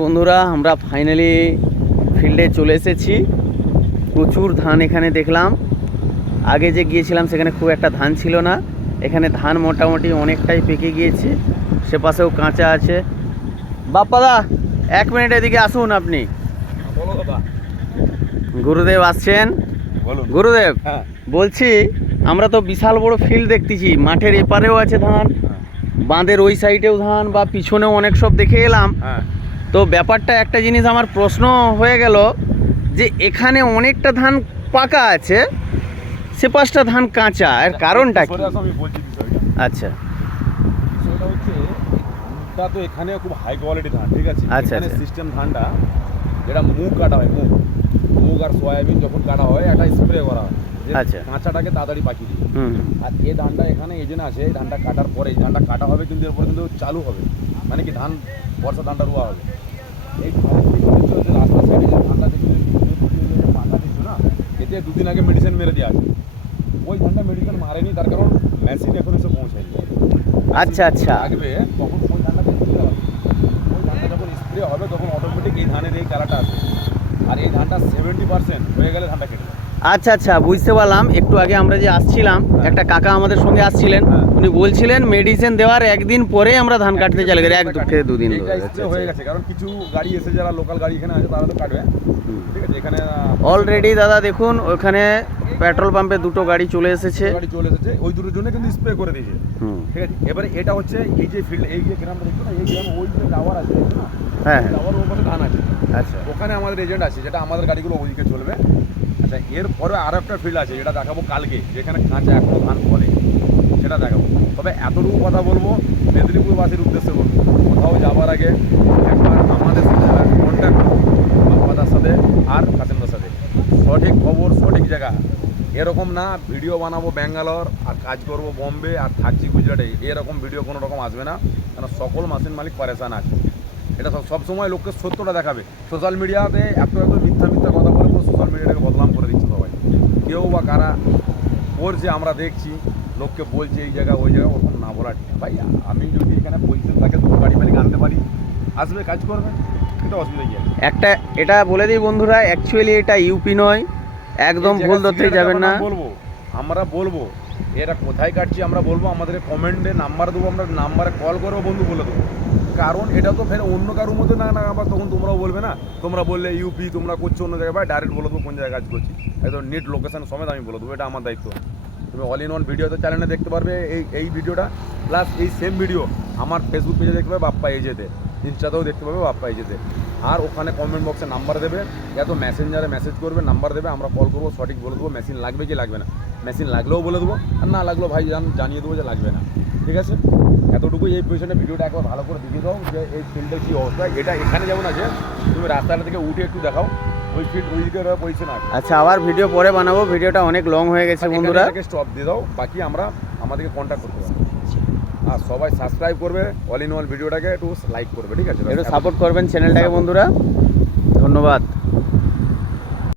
বন্ধুরা আমরা ফাইনালি ফিল্ডে চলে এসেছি। প্রচুর ধান এখানে দেখলাম। আগে যে গিয়েছিলাম সেখানে খুব একটা ধান ছিল না, এখানে ধান মোটামুটি অনেকটাই পেকে গিয়েছে, সে পাশেও কাঁচা আছে। বাপ্পাদা 1 মিনিট এদিকে আসুন। আপনি গুরুদেব আসছেন। গুরুদেব বলছি, আমরা তো বিশাল বড় ফিল্ড দেখতেছি, মাঠের এপারেও আছে ধান, বাঁধের ওই সাইডেও ধান, বা পিছনেও অনেক সব দেখে এলাম। তো ব্যাপারটা একটা জিনিস আমার প্রশ্ন হয়ে গেল যে এখানে অনেকটা ধান পাকা আছে, সে পাশটা ধান কাঁচা, এর কারণটা কি? আমি বলছি বিষয়টা। আচ্ছা, বিষয়টা হচ্ছে ধানটা তো এখানে খুব হাই কোয়ালিটি ধান, ঠিক আছে? আচ্ছা, এখানে আচ্ছা। সিস্টেম ধানটা যেটা মুগ কাটা হয়, মুগ আর সয়াবিন যখন কাটা হয় একটা স্প্রে করা হয়, আচ্ছা। কাঁচাটাকে তাড়াতাড়ি পাকিয়ে দিই। হুম। আর এই ধানটা এখানে এই জন্য আছে, এই ধানটা কাটার পরে এই ধানটা কাটা হবে, কিন্তু এরপরে কিন্তু চালু হবে, মানে কি ধান বর্ষা ধানটা রোয়া হবে। এই রাস্তার সাইডে যে ধানটা পাকা দিচ্ছ না, এতে 2 দিন আগে মেডিসিন মেরে দেওয়া আছে। ওই ধানটা মেডিসিন মারেনি, তার কারণ মেশিন এখন এসে পৌঁছায়নি। আচ্ছা, আচ্ছা। লাগবে তখন ওই ধানটাকে স্প্রে হবে। ওই ধানটা যখন স্প্রে হবে তখন অটোমেটিক এই ধানের এই কালারটা আসবে। আর এই ধানটা 70% হয়ে গেলে ধানটা কেটে যাবে। আচ্ছা, আচ্ছা, বুঝতে পারলাম। একটু আগে আমরা যে আসছিলাম, একটা কাকা আমাদের সঙ্গে আসছিলেন, উনি বলছিলেন মেডিসিন দেওয়ার 1 দিন পরে আমরা ধান কাটতে চাইলে 1 থেকে 2 দিন। এইটা স্প্রে হয়ে গেছে, কারণ কিছু গাড়ি এসে, যারা লোকাল গাড়ি এখানে আছে তারা তো কাটবে, ঠিক আছে? এখানে অলরেডি দাদা দেখুন, ওখানে পেট্রোল পাম্পে 2টো গাড়ি চলে এসেছে। গাড়ি চলে এসেছে, ওই দুটোর জন্য কিন্তু স্প্রে করে দিয়েছে, ঠিক আছে? এবারে এটা হচ্ছে এই যে ফিল্ড, এই যে গ্রামটা দেখছো না, এই গ্রাম ওই যে টাওয়ার আছে, দেখছো না? হ্যাঁ, টাওয়ার ওর পাশে ধান আছে। আচ্ছা। ওখানে আমাদের এজেন্ট আছে, যেটা আমাদের গাড়িগুলো ওইদিকে চলবে। আচ্ছা, এরপরে আরও একটা ফিল্ড আছে যেটা দেখাবো কালকে, যেখানে কাঁচা এখনও ধান ফলে, সেটা দেখাবো। তবে এতটুকু কথা বলবো, মেদিনীপুরবাসীর উদ্দেশ্যে বলবো, কোথাও যাওয়ার আগে একবার আমাদের সাথে কন্ট্যাক্ট করবো, বাপ্পাদার সাথে আর কাসেমদার সাথে। সঠিক খবর, সঠিক জায়গা। এরকম না ভিডিও বানাবো ব্যাঙ্গালোর আর কাজ করব বম্বে আর থাকছি গুজরাটে, এরকম ভিডিও কোনো রকম আসবে না, কারণ সকল মেশিন মালিক পারেশান আছে। এটা সবসময় লোককে সত্যটা দেখাবে। সোশ্যাল মিডিয়াতে এত মিথ্যা মিথ্যা কথা বলে পুরো সোশ্যাল মিডিয়াটাকে বদনাম করে দিচ্ছে সবাই। কেউ বা কারা করছে আমরা দেখছি, লোককে বলছে এই জায়গা ওই জায়গা, ওরকম না বলা ঠিক। ভাই আমি যদি এখানে পজিশন থাকে, দুটো গাড়ি মালিক আনতে পারি, আসবে কাজ করবে, কিন্তু অসুবিধা কি আছে? একটা এটা বলে দিই বন্ধুরা, অ্যাকচুয়ালি এটা ইউপি নয়, একদম ভুল ধরতে যাবেন না। আমরা বলবো এরা কোথায় কাটছি, আমরা বলবো, আমাদের কমেন্টে নাম্বার দেবো, আমরা নাম্বারে কল করবো, বন্ধু বলে দেবো। কারণ এটা তো ফের অন্য কারোর মধ্যে না আবার তখন তোমরাও বলবে না, তোমরা বললে ইউপি তোমরা করছো অন্য জায়গায়, ভাই ডাইরেক্ট বলে দেবো কোন জায়গায় কাজ করছি, একদম নেট লোকেশন সমেত আমি বলে দেবো, এটা আমার দায়িত্ব। তুমি অল ইন ওয়ান ভিডিওতে চ্যানেলে দেখতে পারবে এই ভিডিওটা, প্লাস এই সেম ভিডিও আমার ফেসবুক পেজে দেখতে পাবে বাপ্পা এজেতে, ইনস্টাতেও দেখতে পাবে বাপ্পা এজেতে। আর ওখানে কমেন্ট বক্সে নাম্বার দেবে, এত মেসেঞ্জারে মেসেজ করবে, নাম্বার দেবে, আমরা কল করবো, সঠিক বলে দেবো মেশিন লাগবে কি লাগবে না। মেশিন লাগলেও বলে দেবো, আর না লাগলেও ভাই জানিয়ে দেবো যে লাগবে না, ঠিক আছে? এতটুকুই। এই পজিশনে ভিডিওটা একবার ভালো করে দেখিয়ে দাও যে এই ফিল্ডের কী অবস্থা। এটা এখানে যেমন আছে, তুমি রাস্তাটা থেকে উঠে একটু দেখাও, ওই ফিল্ড ওই দিকে পজিশন আছে। আচ্ছা, আবার ভিডিও পরে বানাবো, ভিডিওটা অনেক লং হয়ে গেছে বন্ধুরা। স্টপ দিয়ে দাও, বাকি আমরা আমাদেরকে কন্ট্যাক্ট করতে পারবো। আর সবাই সাবস্ক্রাইব করবে, অল ইন ওয়ান ভিডিওটাকে একটু লাইক করবে, ঠিক আছে? একটু সাপোর্ট করবেন চ্যানেলটাকে বন্ধুরা, ধন্যবাদ।